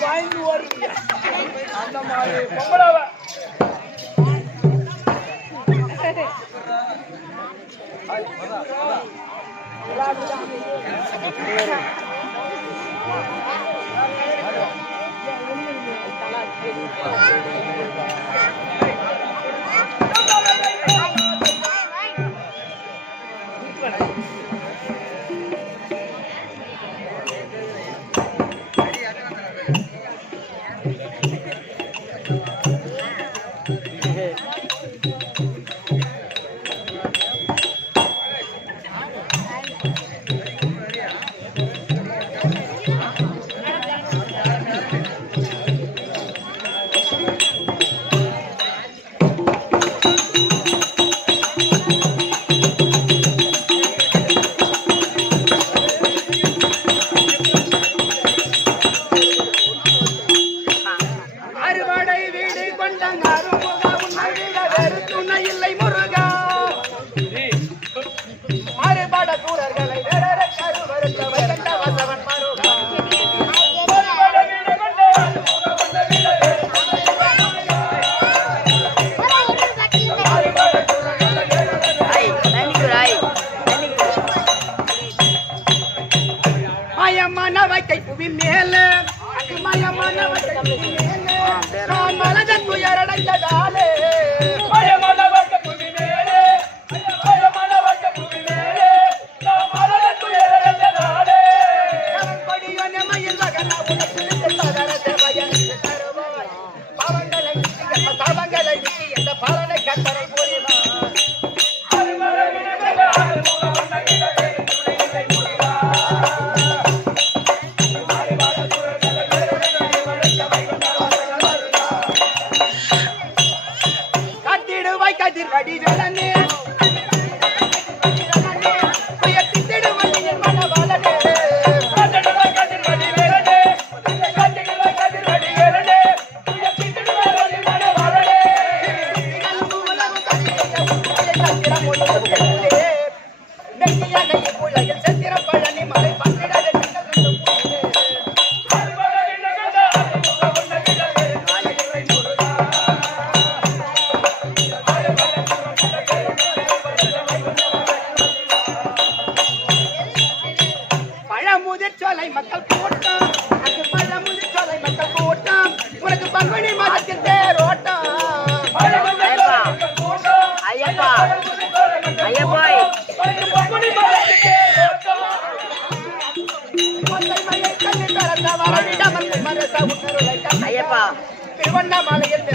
பாய்ந்து வருது அந்த மாதிரி பொம்பளாவ திருவண்ணாமலையில்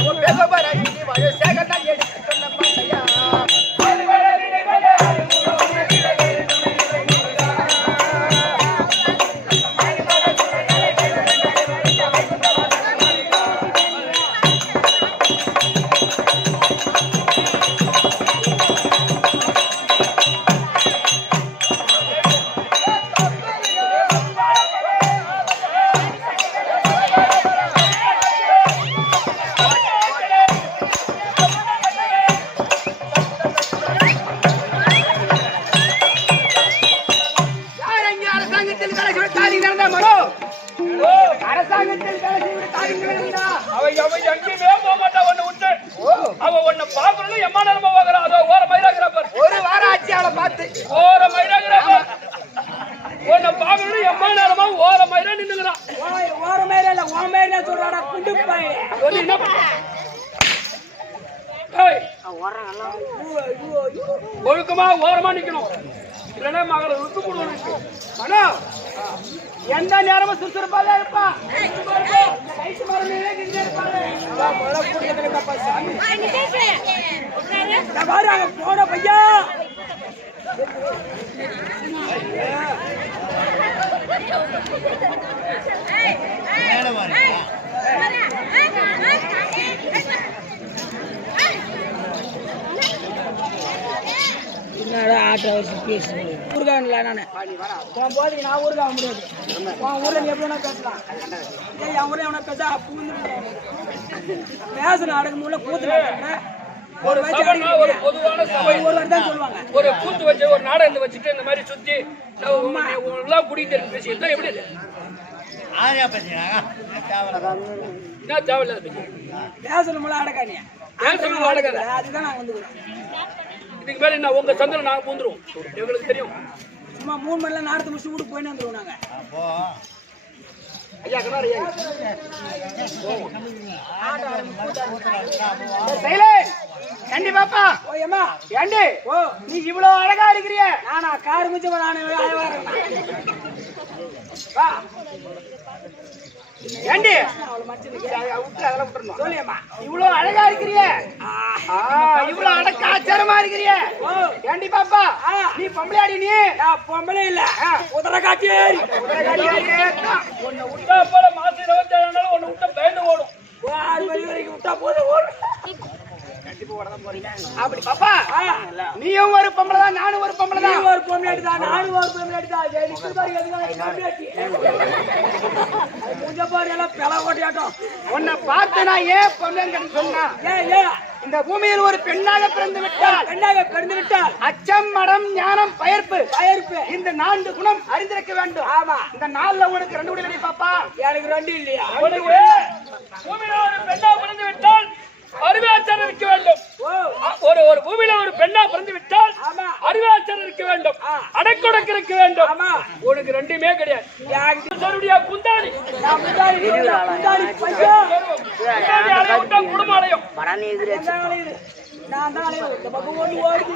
ஒழுக்கமா ஓரமா நிக்கணும். இல்லைன்னா மகளை விட்டு போடுவோம். ஆனா எந்த நேரமும் சுறுசுறுப்பாக இருப்பா. போன பையா ஆட்டோ பேசுறேன் ஊருகான்ல நானு உன் போதுக்கு நான் ஊருக்காக முடியாது. உன் ஊர்ல நீ எப்படி வேணா பேசலாம். என் ஊர்ல எவனா பேச பேசணும் அடக்கு மூல கூத்து ஒரு சபைனா ஒரு பொதுவான சபை, ஒரு கூத்து வச்சு ஒரு நாடகத்தை வச்சுட்டு இந்த மாதிரி சுத்தி எல்லாம் குடிக்கிறது பேசிட்டு எப்படி என்ன தேவையில்லாத இதுக்கு மேல என்ன உங்க சந்திரன் நாங்க பூந்துருவோம், எங்களுக்கு தெரியும். சும்மா 3 மணில நாடகத்தை முடிச்சு வீட்டுக்கு போயிட்டு வந்துருவோம் நாங்க. ஐயா கண்ணாடி ஏண்டி பாப்பா ஓயம்மா ஏண்டி ஓ நீ இவ்வளவு அழகா இருக்கிறிய நானா கார் முடிச்சு நானே ஏண்டி அவளை மச்சினுக்கு அதெல்லாம் விட்டுறணும். சொல்லியம்மா இவ்வளவு அழகா இருக்கிறிய இவ்வளவு அடக்க ஆச்சாரமா இருக்கிறிய ஏண்டி பாப்பா நீ பொம்பளையாடி நீ நான் பொம்பளை இல்ல குதிரை காட்சி உன்னை விட்டா போல மாசம் 27 உன்னை விட்ட பயந்து ஓடும். 6 மணி வரைக்கும் விட்டா போதும் ஓடும். அப்படி பாப்பா நீயும் ஒரு பொம்பளை தான், நானும் ஒரு பொம்பளை தான். ஒரு பொம்பளை தான், நானும் ஒரு பொம்பளை தான். உன்னை பார்த்து நான் ஏன் பொம்பளைன்னு சொன்னா இந்த பூமியில் ஒரு பெண்ணாக பிறந்து விட்டால் அச்சம் மடம் ஞானம் பயர்ப்பு இந்த 4 குணம் அறிந்திருக்க வேண்டும். ஆமா இந்த 4ல உனக்கு 2 விடலை பாப்பா. எனக்கு 2 இல்லையா? உனக்கு பூமியில ஒரு பெண்ணா பிறந்து விட்டால் அறிவாச்சாரம் இருக்க வேண்டும். ஒரு பூமியில ஒரு பெண்ணா பிறந்து விட்டால் அறிவாச்சாரம் இருக்க வேண்டும், அடக்கொடக்கு இருக்க வேண்டும். உனக்கு 2மே கிடையாது. குந்தாணி குடும்பம் அடையும். நான் தான் இந்த பக்கம் ஓடி ஓடுது.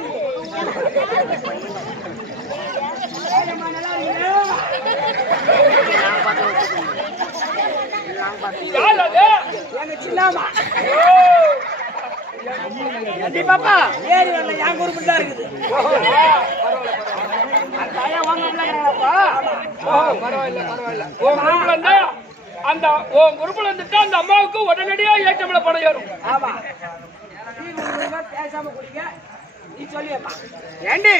எங்க சின்னம்மா பாப்பா ஏறி வரல என் குரூப் தான் இருக்குது. அந்த குரூப்ல இருந்துட்டு அந்த அம்மாவுக்கு உடனடியா ஏற்றமில்ல பணம் ஏறும். ஆமா பேசாம குடிக்க நீ சொல்லியம்மா. ஏண்டி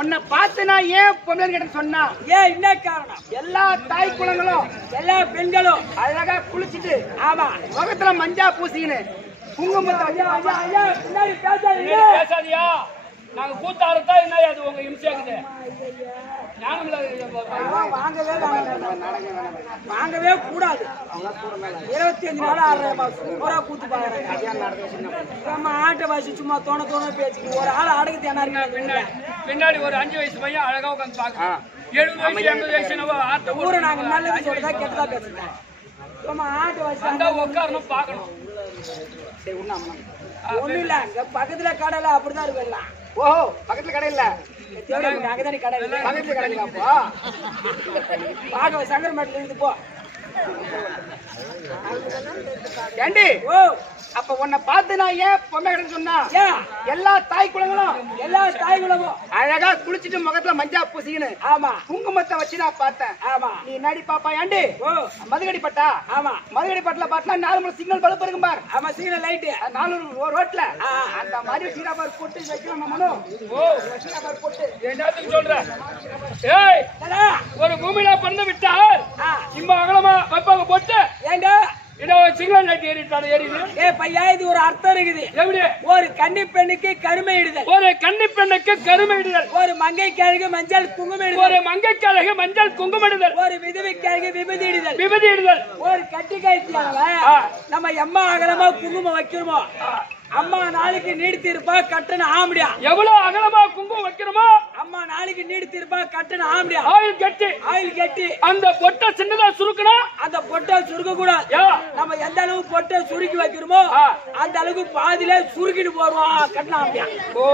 உன்னை பார்த்து நான் ஏன் பொம்பளைன்னு கேட்டு சொன்னா என்ன காரணம்? எல்லா தாய் குலங்களும் எல்லா பெண்களும் அழகா குளிச்சுட்டு ஆமா முகத்துல மஞ்சா பூசின்னு குங்குமத்தை பின்னாடி பேசாதியா. நாங்க கூத்தாரத்தா என்ன அது உங்க இம்சையாக்குது. வாங்கவே கூடாது. 25 நாள் ஆடுறா சூப்பரா கூத்து பாக்குறாங்க. நம்ம ஆட்டை வாசி சும்மா தோண பேசிக்கு ஒரு ஆள் அடகுது என்ன பின்னாடி ஒரு 5 வயசு பையன் அழகா உட்காந்து பாக்கலாம். 70 வயசு 80 வயசு ஆட்ட ஊரை நாங்க நல்லது சொல்றதா கெட்டதா பேசுறோம். நம்ம ஆட்டை வாசி அந்த உட்காரணும் பாக்கணும். ஒண்ணு இல்ல இங்க பக்கத்துல கடையில அப்படிதான் இருக்கலாம். ஓஹோ பக்கத்துல கடை இல்ல அங்கதானே கடை இல்ல பக்கத்துல கடை இல்லப்பா. பாக்க சங்கர் மேட்ல இருந்து போ. ஏண்டி அப்ப உன்னை பார்த்து நான் ஏன் பொம்மை சொன்னா எல்லா தாய் குலங்களும் அழகா குளிச்சுட்டு முகத்துல மஞ்சா பூசிக்கின்னு ஆமா குங்குமத்தை வச்சு நான் பார்த்தேன். ஆமா நீ நடி பாப்பா. ஏண்டி மதுகடி பட்டா? ஆமா மதுகடி பட்டில பார்த்தா 4 மணி சிக்னல் பல்ப் இருக்கும் பார். ஆமா சிக்னல் லைட் 4 ரோட்ல அந்த மாதிரி சீராபார் போட்டு வைக்கணும். நம்மளும் சீராபார் போட்டு என்னத்துக்கு சொல்ற? ஏய் ஒரு பூமியில பிறந்து விட்டால் இம்மா அகலமா வைப்பாங்க போட்டு ஏண்டா சிக்னல் லைட் ஏறிட்டாரு ஏறிது. ஏ பையா இது ஒரு அர்த்தம் இருக்குது. எப்படி? ஒரு கன்னி பெண்ணுக்கு கருமை இடுதல், ஒரு கன்னி பெண்ணுக்கு கருமை இடுதல், ஒரு மங்கை கிழகு மஞ்சள் குங்குமம் இடுதல், ஒரு மங்கை கிழகு மஞ்சள் குங்குமம் இடுதல், ஒரு விதவை கிழகு விபதி இடுதல், விபதி இடுதல், ஒரு கட்டி கைத்தியானவ நம்ம எம்மா அகலமா குங்குமம் வைக்கிறோமோ அம்மா நாளைக்கு நீடித்திருப்பா கட்டணம் ஆம்பிடியா. எவ்வளவு அகலமா குங்குமம் வைக்கிறோமோ அம்மா நாளைக்கு நீடித்திருப்பா கட்டணம் ஆம்பிடியா. ஆயில் கட்டி அந்த பொட்டை சின்னதா சுருக்கணும். அந்த பொட்டை சுருக்க கூடாது. நம்ம எந்த அளவுக்கு பொட்டை சுருக்கி வைக்கிறோமோ அந்த அளவுக்கு பாதியில சுருக்கிட்டு போடுவோம் கட்டணம் ஆம்பிடியா. ஓ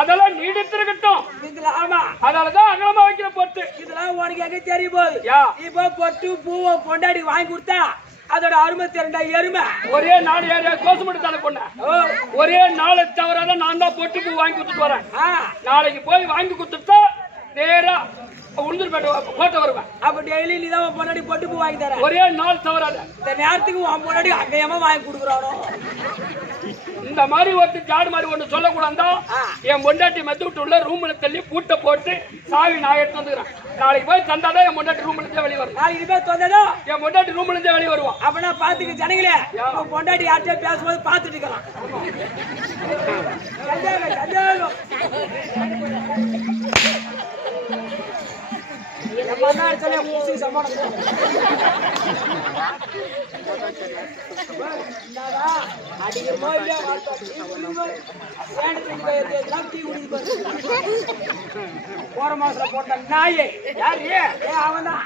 அதெல்லாம் நீடித்திருக்கட்டும். இதுல ஆமா அதனாலதான் அகலமா வைக்கிற பொட்டு. இதெல்லாம் உனக்கு எங்க தெரிய போகுது? இப்போ பொட்டு பூவை பொண்டாடி வாங்கி கொடுத்தா அதோட அருமை தெரிஞ்சா எருமை ஒரே நாள் கோசு மட்டும் தானே பொண்ண ஒரே நாளை தவறாத நான் தான் பொட்டு பூ வாங்கி கொடுத்துட்டு வரேன். நாளைக்கு போய் வாங்கி கொடுத்துட்டா நேரா உளுந்தூர்பேட்டை போட்டு வருவேன். அப்ப டெய்லி நீ தான் பொண்டாடி பொட்டு பூ வாங்கி தர. ஒரே நாள் தவறாத இந்த நேரத்துக்கு உன் பொண்டாடி அங்கேயமா வாங்கி கொடுக்குறானோ. இந்த அந்த மாதிரி ஒருத்தர் ஜாடு மாதிரி ஒண்ணு சொல்லக்கூடாதா? என் பொண்டாட்டி மெத்து விட்டு உள்ள ரூம்ல தள்ளி பூட்டை போட்டு சாவி நான் எடுத்து வந்துக்கிறேன். நாளைக்கு போய் தந்தாதான் என் பொண்டாட்டி ரூம்ல இருந்தே வெளியே வரும். நாளைக்கு போய் தந்ததோ என் பொண்டாட்டி ரூம்ல இருந்தே வெளியே வருவான். அப்படின்னா பாத்துக்க ஜனங்களே, உன் பொண்டாட்டி யார்கிட்ட பேசும்போது பாத்துட்டு இருக்கலாம். போற மாசத்துல போட்ட நாயே யாரு? அவன் தான்.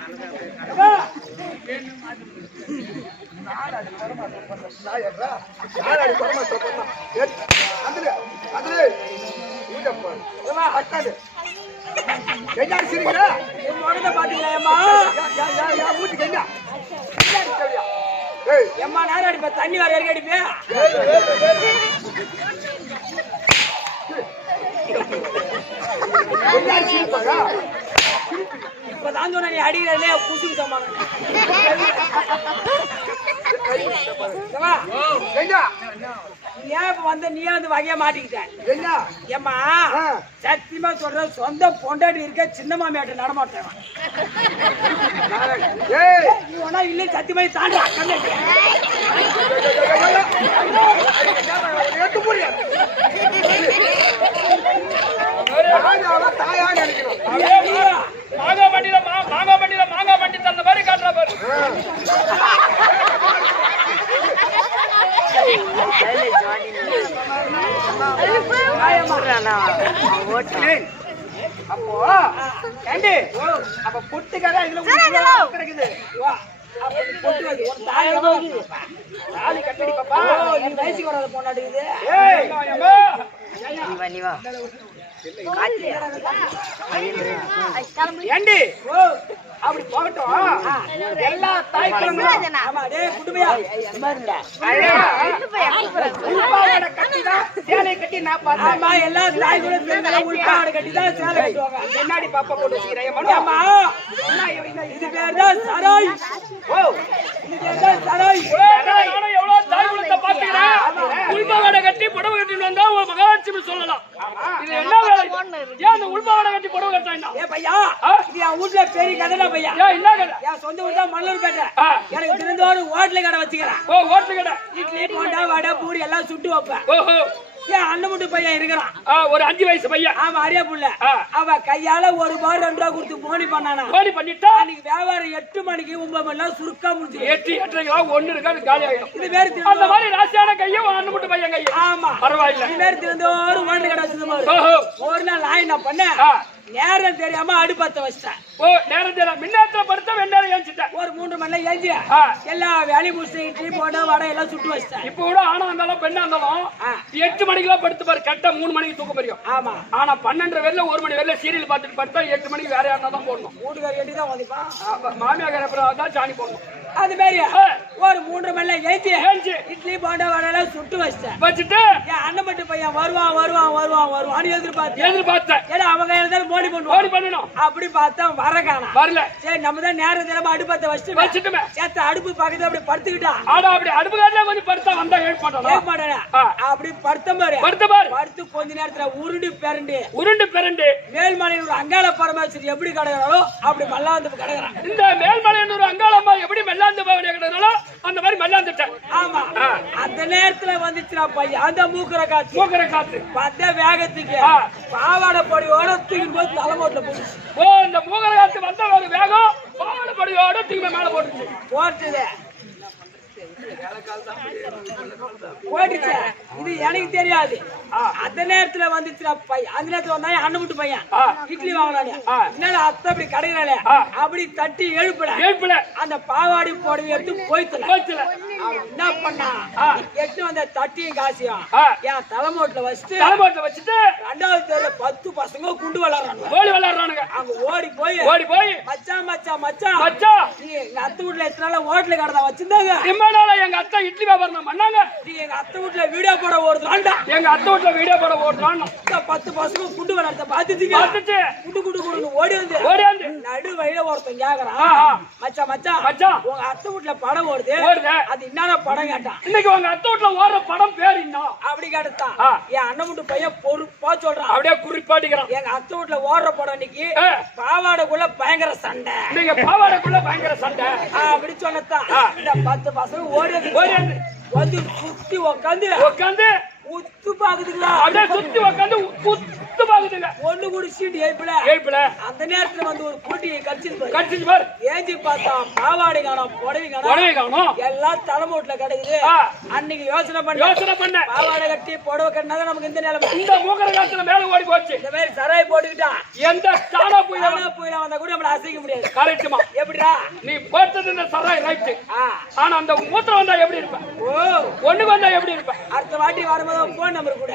எம்மா நேரம் அடிப்ப தண்ணி வர இறக்கி அடிப்பேன். இப்பதான் சொன்ன நீ அடிக்கிறே குசுக்கு சமாளம். ஏன் இப்ப வந்து நீ வந்து வகையா மாட்டிக்கிட்ட? ஏம்மா சத்தியமா சொல்ற, சொந்த பொண்டாட்டி இருக்க சின்ன மாமியாட்ட நடமாட்டேன். நீ ஒன்னா இல்லை சத்தியமா தாண்டி மாங்கா வண்டி தந்த மாதிரி காட்டுற பாரு. அப்போ ஏண்டி அப்ப பொட்டுக்காக கிடைக்குது. தாலி கட்டடி பாப்பா, என் வயசுக்கு வராத பொண்ணாடுக்குது. ஏண்டி அப்படி போகட்டும். எல்லா தாய்களும் சேலை கட்டி நான் பார்த்தேன். எல்லா தாய்களும் உள்பாடு கட்டி தான் சேலை கட்டுவாங்க. முன்னாடி பாப்பா போட்டு வச்சுக்கிறேன். இது பேர் தான் சராய். இது பேர் தான் சராய். எவ்வளவு தாய்குலத்தை பாத்துக்கிறேன். உள்பாவாடை கட்டி புடவை கட்டிட்டு வந்தா மகாலட்சுமி சொல்லலாம். இது என்ன வேலை? ஏன் அந்த உள்பாவாடை கட்டி புடவை கட்டாண்டா? ஏ பையா, இது என் வீட்டுல பெரிய கதை பையா. என்ன கடை? என் சொந்த ஊர் தான் மல்லூர் கடை. எனக்கு தினந்தோறும் ஹோட்டல் கடை வச்சுக்கிறேன். ஹோட்டல் கடை இட்லி போண்டா வடை பூரி எல்லாம் சுட்டு வைப்பேன். ஓஹோ, ஏன் அண்ணமுட்டு பையன் இருக்கிறான். ஒரு 5 வயசு பையன். ஆமா, அரியா புள்ள. அவ கையால ஒரு பார் 2 ரூபா கொடுத்து போனி பண்ணானா. போனி பண்ணிட்டா அன்னைக்கு வியாபாரம் 8 மணிக்கு 9 மணிலாம் சுருக்கா முடிஞ்சு 8:30 ஒண்ணு இருக்காது, காலி ஆயிடும். இது வேறு அந்த மாதிரி ராசியான கையும் அண்ணமுட்டு பையன் கையும். ஆமா, பரவாயில்ல. இது வேறு தினந்தோறும் ஹோட்டல் கடை வச்சிருந்தோம். ஓஹோ, ஒரு நாள் நான் என்ன பண்ணேன், நேரம் தெரியாம அடுப்பத்த வச்சிட்டேன். ஓ, நேரம் தெரியாம மின்னேற்ற படுத்த வெண்ணேரம் ஏஞ்சிட்டேன். ஒரு 3 மணில ஏஞ்சி எல்லா வேலையும் முடிச்சு இட்லி போண்டா வடை எல்லாம் சுட்டு வச்சிட்டேன். இப்ப கூட ஆனா இருந்தாலும் பெண்ணா இருந்தாலும் 8 மணிக்கெல்லாம் படுத்து பாரு, கரெக்டா 3 மணிக்கு தூக்க முடியும். ஆமா, ஆனா 12 வரல 1 மணி வரல சீரியல் பார்த்துட்டு படுத்தா 8 மணிக்கு வேற யாருன்னா தான் போடணும். வீட்டுக்கார வேண்டி தான் வந்துப்பான். மாமியார் அப்புறம் தான் சாணி போடணும். அது மாதிரி ஒரு 3 மணில ஏஞ்சி இட்லி போண்டா வடை எல்லாம் சுட்டு வச்சுட்டு என் அண்ணன் மட்டும் பையன் வருவான் எதிர்பார்த்தேன். ஏன்னா அவங்க இருந்தாலும் மோடி பண்ணணும் அப்படி பார்த்தா வரல. சரி, நம்ம தான் நேரம் தினமா அடுப்பத்தை வச்சுட்டுமே சேர்த்து அடுப்பு பக்கத்துல அப்படி படுத்துக்கிட்டான். அப்படி அடுப்பு காட்டில கொஞ்சம் படுத்தா வந்தா மாட்டேன். அப்படி படுத்த மாதிரி படுத்து கொஞ்ச நேரத்துல உருண்டு பிறண்டு மேல்மலையில் ஒரு அங்காள பரமேஸ்வரி எப்படி கிடக்குறாளோ அப்படி மல்லாந்து கிடக்குறான். இந்த மேல்மலையில் ஒரு அங்காளம்மா எப்படி மெல்லாந்து கிடக்குறாளோ அந்த மாதிரி மல்லாந்துட்டேன். ஆமா, அந்த நேரத்துல வந்துச்சுனா பையன் அந்த மூக்குற காத்து பார்த்தா வேகத்துக்கு பாவாடை பொடியோட தூக்கி போய் தலைமோட்டில் போட்டுச்சு. ஓ, இந்த மூக்கரை காத்து வந்த ஒரு வேகம் பாவாடை பொடியோட தூக்கி மேல போட்டுச்சு. இது எனக்கு தெரியாது. அந்த நேரத்துல வந்துச்சுனா பையன், அந்த நேரத்துல வந்தா அண்ணன் பையன் இட்லி வாங்கினாரு. அத்தை அப்படி கடையில அப்படி தட்டி எழுப்பல அந்த பாவாடி போடவை எடுத்து போய்த்துல என்ன பண்ணா, எட்டு வந்த தட்டியும் காசியும் என் தலைமோட்டில் வச்சுட்டு 2வது தெருல 10 பசங்க குண்டு விளையாடுறாங்க. அங்க ஓடி போய் மச்சான் மச்சான் மச்சான் மச்சான் நீ எங்க அத்தை வீட்டுல எத்தனை நாள் ஹோட்டல் கடை தான் வச்சிருந்தாங்க. இம்மா நாளா எங்க அத்தை இட்லி வியாபாரம் பண்ணாங்க. நீ எங்க அத்தை வீட்டுல வீடியோ போட ஓடுறான்டா. எங்க அத்தை வீட்டுல வீடியோ போட ஓடுறான். 10 பசங்க குண்டு விளையாடுறத பாத்துட்டீங்க. பார்த்துட்டு குண்டு குண்டு குண்டு ஓடி வந்து நடு வழியில ஒருத்தன் கேக்குறான், மச்சான் மச்சான் மச்சான் உங்க அத்தை வீட்டுல படம் ஓடுது, அது என்னென்ன படம் கேட்டான். இன்னைக்கு உங்க அத்தை வீட்டுல ஓடுற படம் பேர் என்ன அப்படி கேட்டுத்தான் என் அண்ணன் வீட்டு பையன் பொறுப்பா சொல்றான். அப்படியே குறிப்பாட்டிக்கிறான். எங்க அத்தை வீட்டுல ஓடுற படம் இன்னைக்கு பாவாடைக்குள்ள பயங்கர சண்டை. நீங்க பாவாடைக்குள்ள பயங்கர சண்டை அப்படி சொன்னதான் இந்த 10 பசங்க ஓடி வந்து சுத்தி உக்காந்து உத்து பாக்குதுங்களா. அப்படியே சுத்தி உக்காந்து உத்து பாக்குதுங்க. ஒண்ணு கூட சீட்டு ஏய்ப்புல அந்த நேரத்துல வந்து ஒரு கூட்டியை கடிச்சிட்டு பாரு. ஏஞ்சி பார்த்தா பாவாடை காணோம், புடவை காணோம், எல்லாம் தலைமூட்டுல கிடக்குது. அன்னைக்கு யோசனை பண்ண பாவாடை கட்டி புடவை கட்டினாதான் நமக்கு இந்த நிலைமை. இந்த மூக்கர காலத்துல மேல ஓடி போச்சு. இந்த மாதிரி சராய் போட்டுக்கிட்டான் எந்த தானா புயலா வந்தா கூட நம்மள அசைக்க முடியாது. கரெக்ட்டுமா? எப்படிடா நீ போட்டது இந்த சராய் ரைட். ஆனா அந்த மூத்திரம் வந்தா எப்படி இருப்ப? ஒண்ணுக்கு வந்தா எப்படி இருப்ப? அடுத்த வாட்டி வரும்போது போன் நம்பர் கூட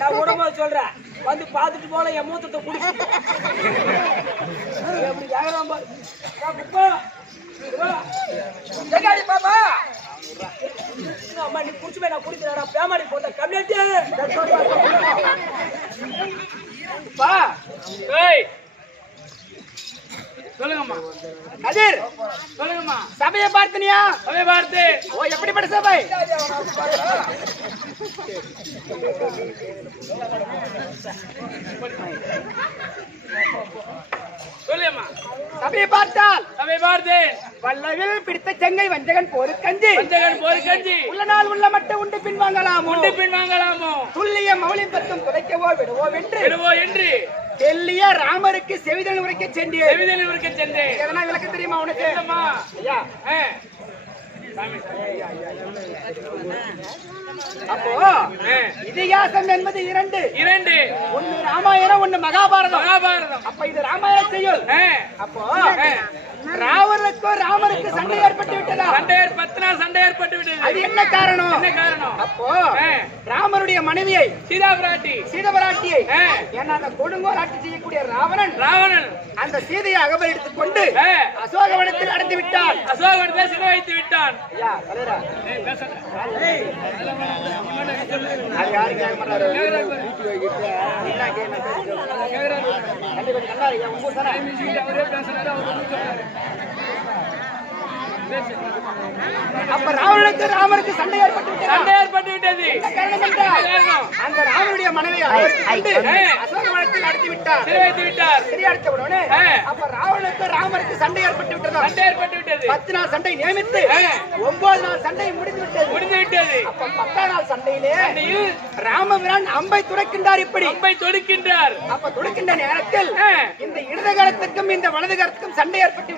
நான் உடம்போது சொல்றேன், வந்து பாத்துட்டு போல என் மூத்தத்தை குடிச்சு எப்படி கேக்குறான் பாப்பா. அம்மா நீ குடிச்சு போய் நான் குடிக்கிறேன் பேமாடி போட்ட கம்யூனிட்டி சொல்லுங்கம்மா. கதிர் சொல்லுங்கம்மா. சபையை பார்த்தனியா? சபையை பார்த்து. ஓ எப்படிப்பட்ட சபை? சொல்லுங்கம்மா. சபையை பார்த்தால் சபையை பார்த்து. வல்லவில் பிடித்த செங்கை வஞ்சகன் போருக்கஞ்சி உள்ள நாள் உள்ள மட்டும் உண்டு பின்வாங்கலாமோ துல்லிய மௌலின் பத்தும் புதைக்கவோ விடுவோ என்று தெல்லிய ராமருக்கு செவிதல் உரைக்க சென்றேன். எதனா விளக்க தெரியுமா உனக்கு? அப்போ இதிகாசம் என்பது இரண்டு, ஒன்னு ராமாயணம், ஒன்னு மகாபாரதம். அப்ப இது ராமாயண செய்யுள். அப்போ ராமருக்கு சண்டை ஏற்பட்டு விட்டதா? சண்டை ஏற்பட்டு விட்டது. அது என்ன காரணம்? அப்போ ராமருடைய மனைவியை சீதபிராட்டியை ஏன்னா அந்த கொடுங்கோல் ஆட்சி செய்யக்கூடிய ராவணன் அந்த சீதையை அகபரித்துக் கொண்டு அசோகவனத்தில் அடைந்து விட்டான். அசோகவனத்தை சிறை வைத்து விட்டான். அப்ப ராமருக்கு சண்டை ஏற்பட்டு விட்டது. அந்த ராமனுடைய மனைவியை அசோகவனத்தில் அடைத்து விட்டார். சிறையடைத்த உடனே அப்ப ராமருக்கு சண்டை ஏற்பட்டு விட்டது. 10 நாள் சண்டை நியமித்து 9 நாள் சண்டை முடிந்து விட்டது. அப்ப 10ஆம் நாள் சண்டையிலே ராமபிரான் அம்பை துடைக்கின்றார். அப்ப துடைக்கின்ற நேரத்தில் இந்த இடது கரத்துக்கும் இந்த வலது கரத்துக்கும் சண்டை ஏற்பட்டு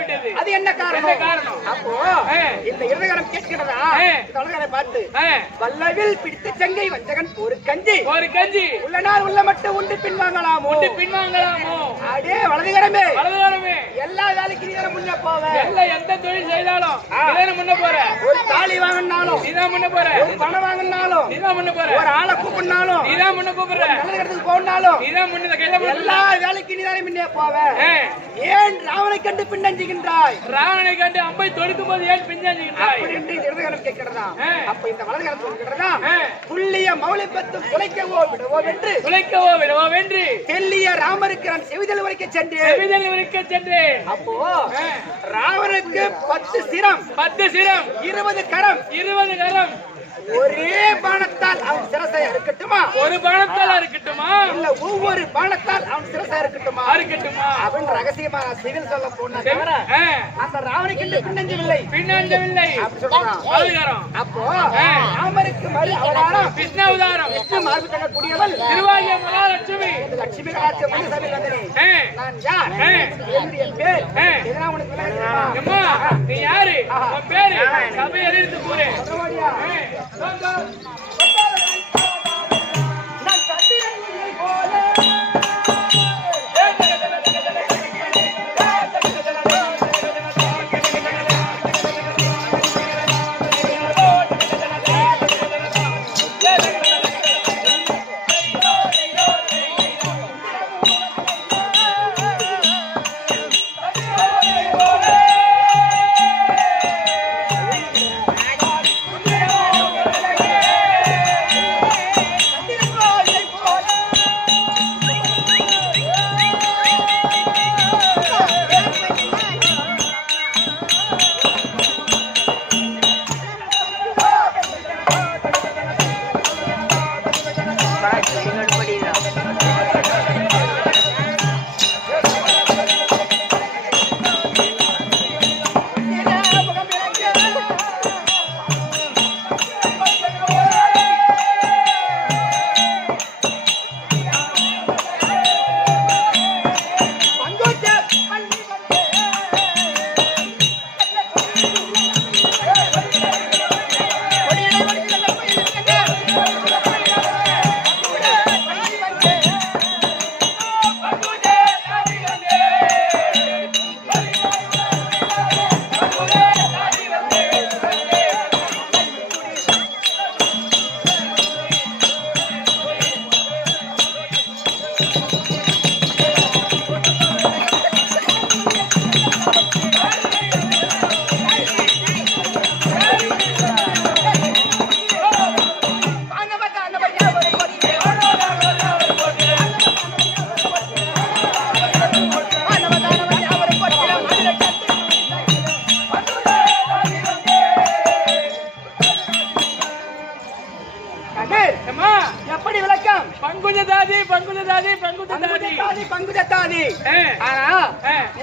விட்டது. அது என்ன காரணம்? அப்போ இந்த இடதுகரம் கேட்கிறதா? வலதுகரை பார்த்து வல்லவில் பிடித்த செங்கை வஞ்சகன் போருக்கஞ்சி உள்ள நாள் உள்ள மட்டும் உண்டு பின்வாங்கலாமோ அடே வலதுகரமே எல்லா வேலைக்கு நீ முன்ன போவ. எந்த தொழில் செய்தாலும் முன்ன போற. ஒரு தாலி வாங்கினாலும் நீதான் முன்ன போற. ஒரு பணம் வாங்கினாலும் நீதான் முன்ன போற. ஒரு ஆளை கூப்பிடனாலும் நீதான் முன்ன கூப்பிடுற. நல்ல இடத்துக்கு போனாலும் நீதான் முன்ன கையில எல்லா வேலைக்கு நீதானே முன்னே போவ. ஏன் ராவனை கண்டு பின்னஞ்சுகின்றாய்? ராவனை கண்டு அம்பை தொடுக்கும் போது ஏன் பின்னஞ்சுகின்றாய்? அப்படி என்று இடதுகரம் கேட்கிறதா? அப்ப இந்த வலதுகரம் சொல்கிறதா? துல்லிய மௌலிபத்தும் துளைக்கவோ விடவோ வென்று தெல்லிய ராமருக்கு நான் செவிதல் உரைக்க சென்றேன். அப்போ ராவனுக்கு 10 சிரம் 20 கரம் ஒரே பானத்தால் அவன் சிரசை அறுக்கட்டுமா? ஒரு பானத்தால் அறுக்கட்டுமா? இல்ல ஒவ்வொரு பானத்தால் அவன் சிரசை அறுக்கட்டுமா? அப்படின்னு ரகசியமா சிவில் சொல்ல போனா தவிர அந்த ராவனுக்கு பின்னஞ்சவில்லை அப்படி சொல்றான். அப்போ ராமருக்கு மறு அவதாரம் கிருஷ்ண அவதாரம் மார்பு தங்கக்கூடியவள் திருவாகிய மகாலட்சுமி லட்சுமி கலாச்சார மணி சபையில் வந்தேன். நான் யார்? என்னுடைய பேர் எதனா உனக்கு அம்மா நீ யாரு? உன் பேரு சபையை எடுத்து கூறு. நான் கத்திரங்களை போல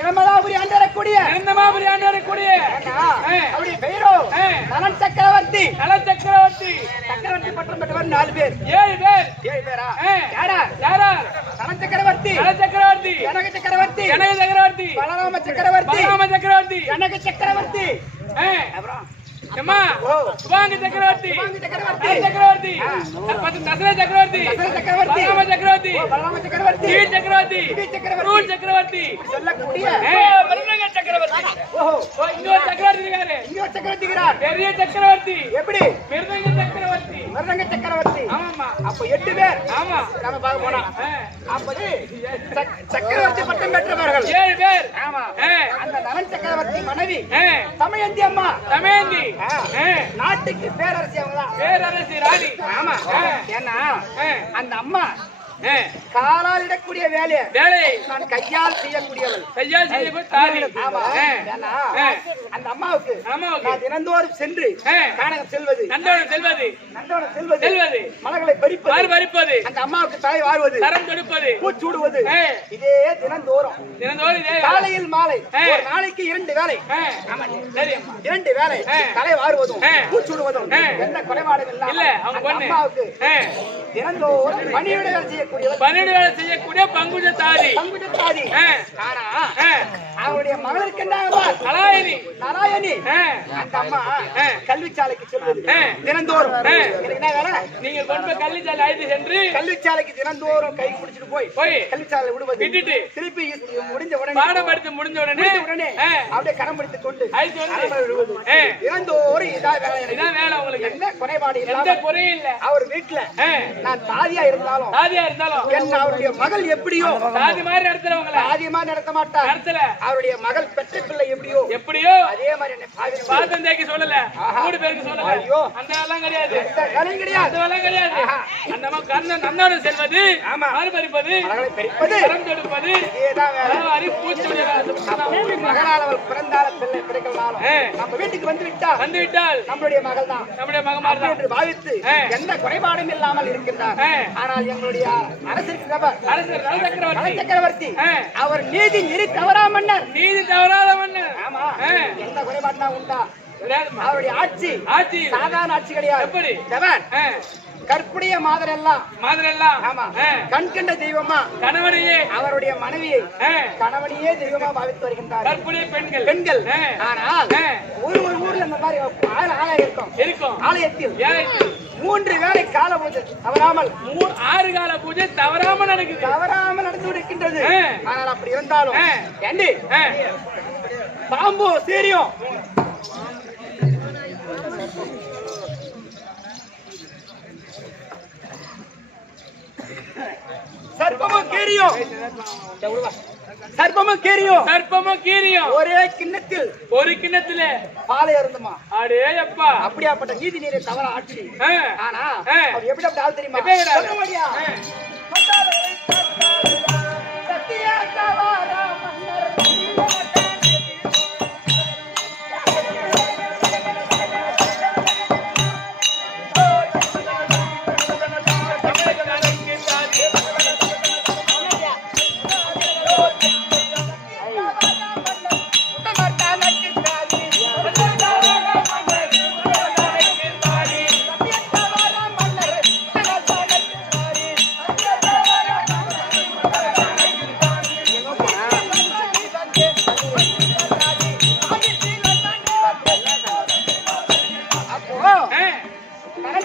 இளமதாபுரி ஆண்டரக்கூடிய இளந்தமாபுரி ஆண்டவரக்கூடிய அவருடைய பெயரோ நலன் சக்கரவர்த்தி. சக்கரவர்த்தி பட்டம் பெற்றவர் 4 பேர். 7 பேர். 7 பேரா? யாரா? நலன் சக்கரவர்த்தி, நல சக்கரவர்த்தி, ஜனக சக்கரவர்த்தி, ஜனக சக்கரவர்த்தி, பலராம சக்கரவர்த்தி, பலராம சக்கரவர்த்தி, ஜனக சக்கரவர்த்தி, அப்புறம் எம்மா சுபாங்க சக்கரவர்த்தி, சக்கரவர்த்தி, சக்கரவர்த்தி, தசரத சக்கரவர்த்தி, சக்கரவர்த்தி, பலராம சக்கரவர்த்தி, பலராம சக்கரவர்த்தி, ஜீவ சக்கரவர்த்தி, சக்கரவர்த்தி, ரூல் சக்கரவர்த்தி, சொல்லக்கூடிய மிருதங்க சக்கரவர்த்தி. ஓஹோ, இன்னொரு சக்கரவர்த்தி இருக்காரு, இங்க ஒரு சக்கரவர்த்தி இருக்கிறார். பெரிய சக்கரவர்த்தி, எப்படி? மிருதங்க சக்கரவர்த்தி. மிருதங்க சக்கரவர்த்தி. ஆமாம்மா, அப்ப 8 பேர். ஆமா, நாம பார்க்க போனா அப்படி சக்கரவர்த்தி பட்டம் பெற்றவர்கள் 7 பேர். ஆமா. அந்த நலன் சக்கரவர்த்தி மனைவி ஆ, தமயந்தி அம்மா. தமயந்தி, நாட்டுக்கு பேரரசி அவங்கதான். பேரரசி ராணி. ஆமா. ஏன்னா அந்த அம்மா ஆ, காலால் இடக்கூடிய வேலையை வேலையை நான் கையால் செய்யக்கூடியவள். கையால் செய்யக்கூடிய தாதி. ஆமா. ஆ, ஏன்னா ஆ, அந்த அம்மாவுக்கு அம்மாவுக்கு நான் தினந்தோறும் சென்று ஆ, கானகம் செல்வது, நந்தவனம் செல்வது, நந்தவனம் செல்வது, செல்வது, மலர்களை பறிப்பது, மாறு பறிப்பது, அந்த அம்மாவுக்கு தலை வாருவது, கரம் தொடுப்பது, பூச்சூடுவது, ஆ, இதே தினந்தோறும் தினந்தோறும் இதே வேலை. காலையில் மாலை ஆ. ஒரு நாளைக்கு 2 வேளை. ஆ, சரி அம்மா. 2 வேளை ஆ. தலை வாருவதும் ஆ. பூச்சூடுவதும் ஆ. எந்த குறைபாடும் இல்ல, இல்லாம அவங்க அந்த பொண்ணு. அம்மாவுக்கு ஆ, தினந்தோறும் பணிவிடை வேலை செய்யக்கூடியவர் 12 வேலை செய்யக்கூடிய பங்குஜ தாதி. பங்குஜத்தாதி. ஆ, ஆனா ஆ, அவருடைய மகளுக்கு என்ன கலாயினி. நாராயணி. ஆ, அந்த அம்மா ஆ. கல்விச்சாலைக்கு செல்வது ஆ. தினந்தோறும். ஆ. எனக்கு என்ன வேலை? நீங்க கொண்டு போய் கள்ளிச்சாலை அழைத்து சென்று கல்விச்சாலைக்கு தினந்தோறும் கை பிடிச்சிட்டு போய் போய் கல்விச்சாலை விடுவது, விட்டுட்டு திருப்பி முடிஞ்ச உடனே பாடம் படித்து முடிஞ்ச உடனே ஆ, அப்படியே கரம் பிடித்துக் கொண்டு அழைத்து வந்து அரண்மனை விடுவது. ஆ, தினந்தோறும் இதான் வேலை எனக்கு. இதான் வேலை உங்களுக்கு. என்ன குறைபாடு எந்த இல்லாம குறையும் இல்ல. அவர் வீட்டுல ஆ, நான் தாதியா இருந்தாலும் தாதியா இருந்தாலும் என்ன அவருடைய மகள் எப்படியோ தாதி மாதிரி நடத்துறவங்கள தாதியமா நடத்த மாட்டார். நடத்தல. அவருடைய மகள் பெற்ற பிள்ளை எப்படியோ எப்படியோ அதே மாதிரி என்னை பாவித்து பாதம் தேய்க்க சொல்லல, 3 பேருக்கு சொல்லல. ஐயோ. அந்த வேலைலாம் கிடையாது, எந்த வேலையும் கிடையாது. அந்த வேலைலாம் கிடையாது. அந்த மாதிரி கண்ணன் நந்தவனம் செல்வது, ஆமா. மாறு பறிப்பது, மகளை பெருப்பது கரம் தொடுப்பது, இதேதான் வேலை. கலவாரி, பூச்சியுடைய வேலை. மகளால் அவள் பிறந்தால பிள்ளை பிறக்கலாலும் ஆ. நம்ம வீட்டுக்கு வந்து விட்டா வந்து விட்டால் நம்மளுடைய மகள் தான் நம்முடைய மகமார் தான். என்று பாவித்து ஆ. எந்த குறைபாடும் இல்லாமல் இருக்கின்றார். ஆ. ஆனால் எங்களுடைய அரசிருக்கிறவர் அரசர் நல சக்கரவர்த்தி. சக்கரவர்த்தி ஆ. அவர் நீதி நெறி தவறா மன்னர். நீதி தவறாத மன்னர். ஆமா. ஆ. எந்த குறைபாடுனா உண்டா? கிடையாதும்மா. அவருடைய ஆட்சி ஆட்சி சாதாரண ஆட்சி கிடையாது. எப்படி? ஜவான் ஆ, கற்புடைய மாதர் எல்லாம் மாதிரெல்லாம் ஆமா ஆ, கண் கண்ட தெய்வமா கணவனையே அவருடைய மனைவியை ஆ, கணவனையே தெய்வமா பாவித்து வருகின்றார் கற்புடைய பெண்கள் பெண்கள். ஆ, ஆனால் ஆ, ஒரு ஊர்ல இந்த மாதிரி ஆலயம் இருக்கும். இருக்கும். ஆலயத்தில் ஏழைக்கு 3 வேளை கால பூஜை தவறாமல் 6 கால பூஜை தவறாம நடக்குது. தவறாமல் நடந்து இருக்கின்றது. ஆ. ஆனால் அப்படி இருந்தாலும் ஆ. ஏண்டி ஆ, பாம்பு சீரியம் சர்ப்பமும் கீரியும் சர்ப்பமும் கீரியும் சர்ப்பமும் கீரியும் ஒரே கிண்ணத்தில் ஒரு கிண்ணத்துல பாலை அருந்துமா. அடே அப்பா. அப்படியாப்பட்ட நீதி நீரை தவற ஆட்சி. ஆ, ஆனா ஆ. அவர் எப்படி அப்படி ஆள் தெரியுமா? எப்படி ஆள்? சொல்ல முடியா? ஆ. சத்திய தவற மன்னர்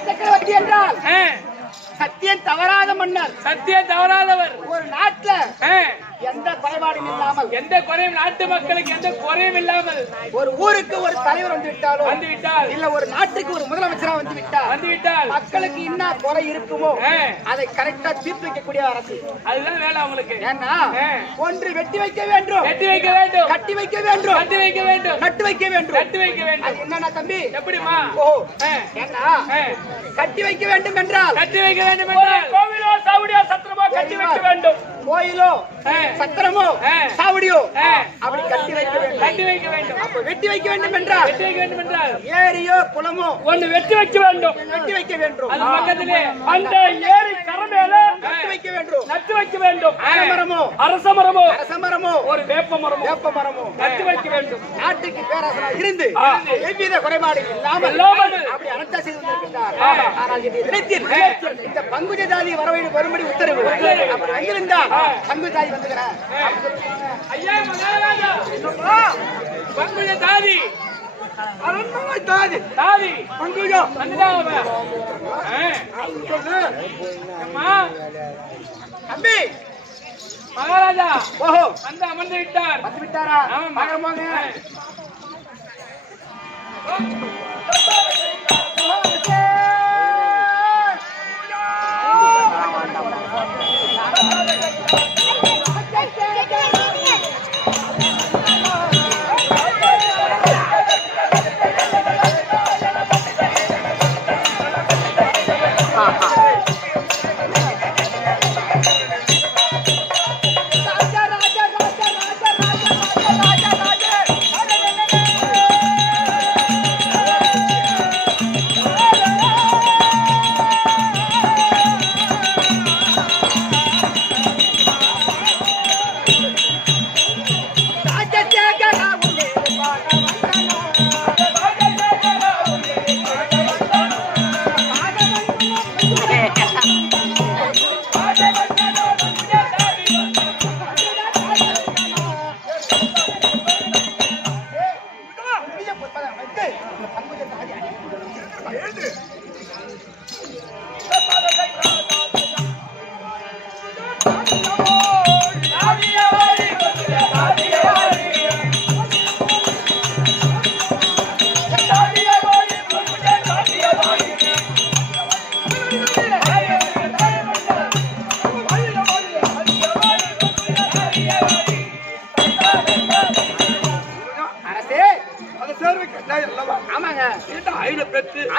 சக்கரவர்த்தி என்றால் ஆ, சத்தியம் தவறாத மன்னர். சத்தியம் தவறாதவர். ஒரு நாட்டுல ஆ, எந்த குறைபாடும் இல்லாமல் எந்த குறையும் நாட்டு மக்களுக்கு எந்த குறையும் இல்லாமல் ஒரு ஊருக்கு ஒரு தலைவர் வந்து விட்டாலும் வந்து விட்டால் இல்ல ஒரு நாட்டுக்கு ஒரு முதலமைச்சரா வந்து விட்டால் வந்து விட்டால் மக்களுக்கு என்ன குறை இருக்குமோ ஆ, அதை கரெக்டா தீர்த்து வைக்கக்கூடிய அரசு. அதுதான் வேலை அவங்களுக்கு. ஏன்னா ஆ. ஒன்று வெட்டி வைக்க வேண்டும், கட்டி வைக்க வேண்டும், கட்டி வைக்க வேண்டும், கட்டி வைக்க வேண்டும், நட்டு வைக்க வேண்டும். நட்டு வைக்க அது வேண்டும். என்னன்னா தம்பி? எப்படிமா? ஓ ஆ, ஏன்னா ஆ, கட்டி வைக்க வேண்டும் என்றால் கட்டி வைக்க வேண்டும் என்றால் கோவிலோ சாவடியோ சத்திரமோ கட்டி வைக்க வேண்டும். கோயிலோ ஆ. சத்திரமோ ஆ. சாவடியோ ஆ. அப்படி கட்டி வைக்க வேண்டும். வெட்டி வைக்க வேண்டும். அப்ப வெட்டி வைக்க வேண்டும் என்றால் வெட்டி வைக்க வேண்டும் என்றால் ஏரியோ குளமோ ஒன்று வெட்டி வைக்க வேண்டும். வெட்டி வைக்க வேண்டும். அது பக்கத்திலே அந்த ஏரி கரை மேல நட்டு வைக்க வேண்டும். நட்டு வைக்க வேண்டும். ஆலமரமோ அரச மரமோ அரச மரமோ ஒரு வேப்ப மரமோ வேப்ப மரமோ நட்டு வைக்க வேண்டும். நாட்டுக்கு பேரரசனாக இருந்து எவ்வித குறைபாடு இல்லாமல் அப்படி அனர்த்தம் செய்து வந்திருக்கின்றார். ஆனால் இந்த தினத்தில் இந்த பங்குஜ ஜாதி வரும்படி உத்தரவு அப்படி வந்திருந்தால் பங்கு ஜாதி வந்துகிறேன். ஐயா மகாராஜா பங்குஜ தாதி அரண்மனை ஜாதி தாதி பங்குஜம் வந்துட்டாங்க. அம்மா தம்பி மகாராஜா ஓஹோ அந்த அமர்ந்து விட்டார். வந்து விட்டாரா? ஆமா. வாங்க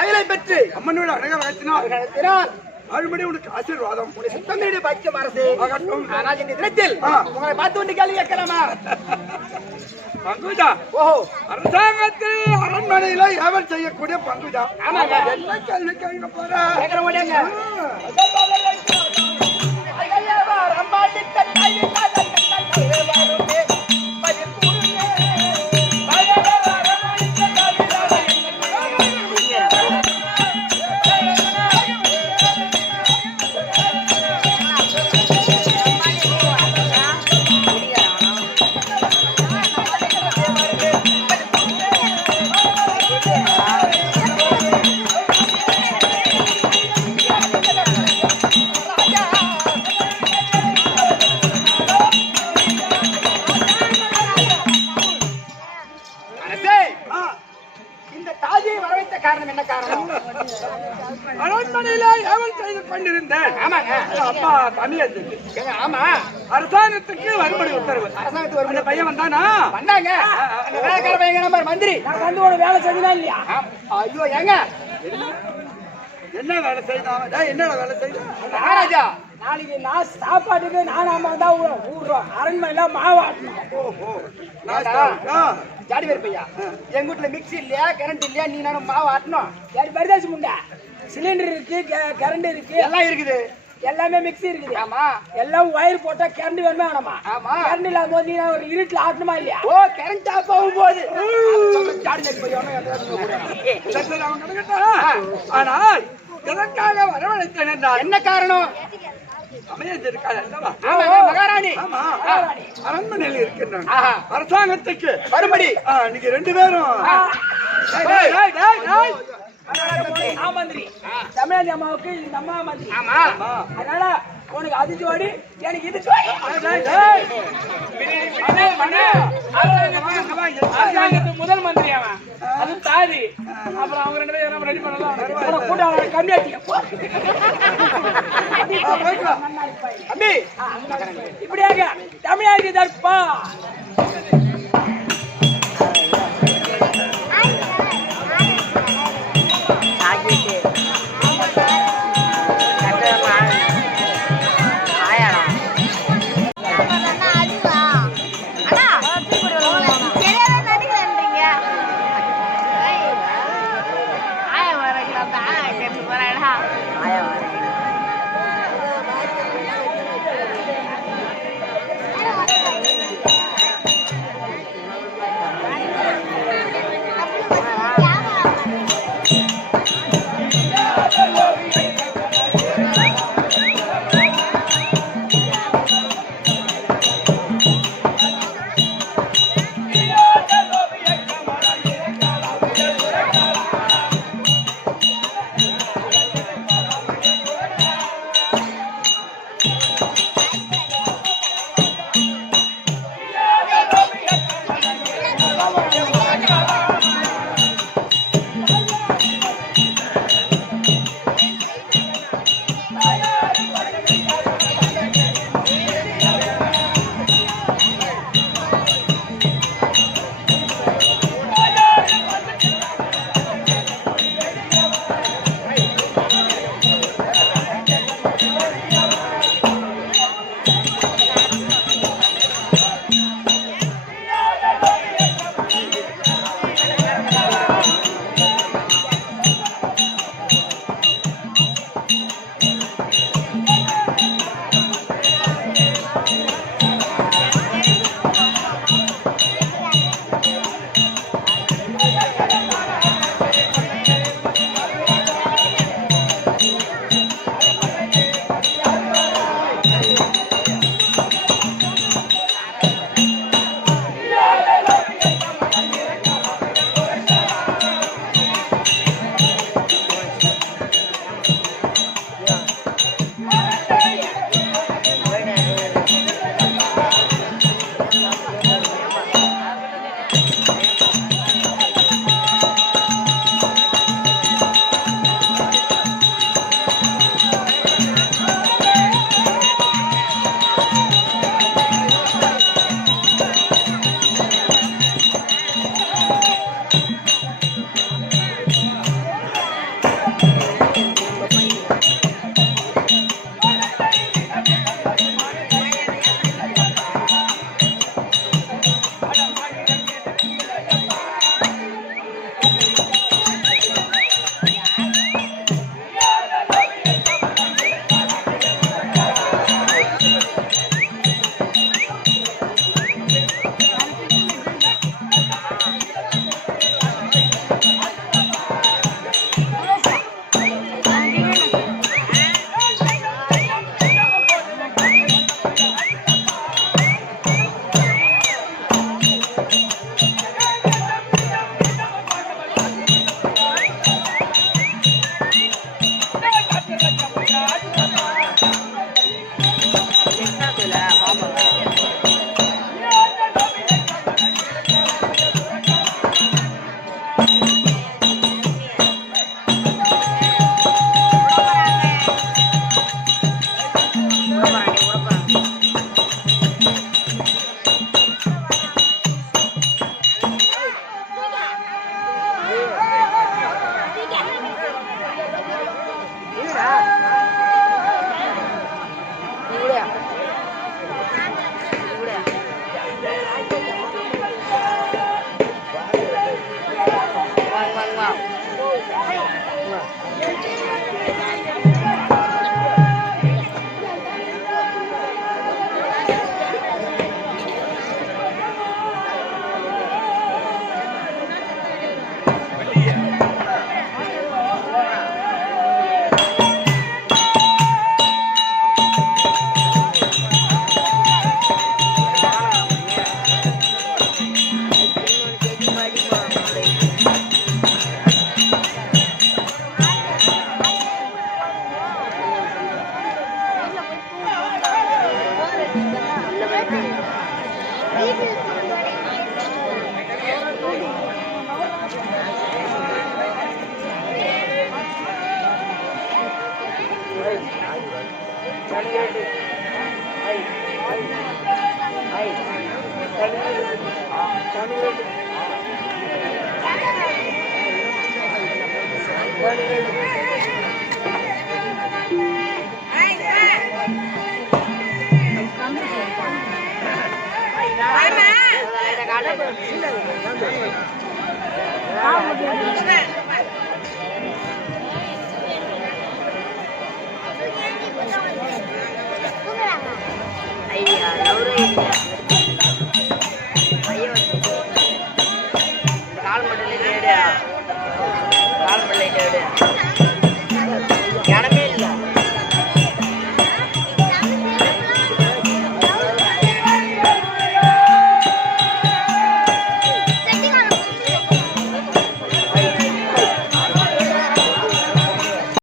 அயலை பெற்று அம்மனோட அழக வளர்த்தினால் மறுபடி உனக்கு ஆசீர்வாதம் சுத்தமீடு பைக்கும் அரசு. ஆனால் இந்த தினத்தில் உங்களை பார்த்து ஒன்று கேள்வி கேட்கலாமா? பங்குஜா ஓஹோ அரசாங்கத்தில் அரண்மனையில ஏவல் செய்யக்கூடிய பங்குஜா. ஆமாங்க. என்ன கேள்வி கேட்க போற? கேட்கற முடியுங்க. இந்த தாஜியை வரவைத்த காரணம் என்ன காரணம்? அரண்மனையில ஏவல் செய்து கொண்டிருந்தேன். ஆமாங்க. அப்பா தமிழத்துக்கு ஆமா அரசாங்கத்துக்கு வரும்படி உத்தரவு. அரசாங்கத்துக்கு வரும்படி பையன் வந்தானா? வந்தாங்க. அந்த வேலைக்கார பையன் நம்பர் மந்திரி. நான் வந்து ஒரு வேலை செய்தா இல்லையா? ஐயோ ஏங்க என்ன வேலை செய்தான்? என்னடா வேலை செய்தான்? மகாராஜா நாளைக்கு நான் சாப்பாட்டுக்கு நானாம தான் ஊடுறோம். அரண்மனையில மாவாட்டணும். ஓஹோ ஜாடி வேறு பையா எங்க வீட்டுல மிக்சி இல்லையா கரண்ட் இல்லையா? நீ நானும் மாவு ஆட்டணும். யாரு பரிதாசி முண்டா? சிலிண்டர் இருக்கு, கரண்ட் இருக்கு, எல்லாம் இருக்குது. எல்லாமே மிக்சி இருக்குது. ஆமா. எல்லாம் ஒயர் போட்டா கரண்ட் வேணுமா வேணாமா? ஆமா. கரண்ட் இல்லாத போது நீ ஒரு இருட்டுல ஆட்டணுமா இல்லையா? ஓ கரண்ட் ஆஃப் ஆகும் போது ஜாடி பையா ஆனால் எதற்காக வரவழைத்தேன் என்றால் என்ன காரணம்? மகாராணி அரண்மனையில் இருக்கின்றான். அரசாங்கத்துக்கு மறுபடி நீங்க ரெண்டு பேரும் மந்திரி தமிழ் அம்மாவுக்கு இந்த அம்மா மந்திரி. அதனால உனக்கு அது ஜோடி எனக்கு இது முதல் மந்திரி அவன். அது தாதி. அப்புறம் அவங்க ரெண்டு பேரும் ரெடி பண்ணலாம். கூட கம்மியாட்டி இப்படியாக தமிழாகி தற்பா Mama.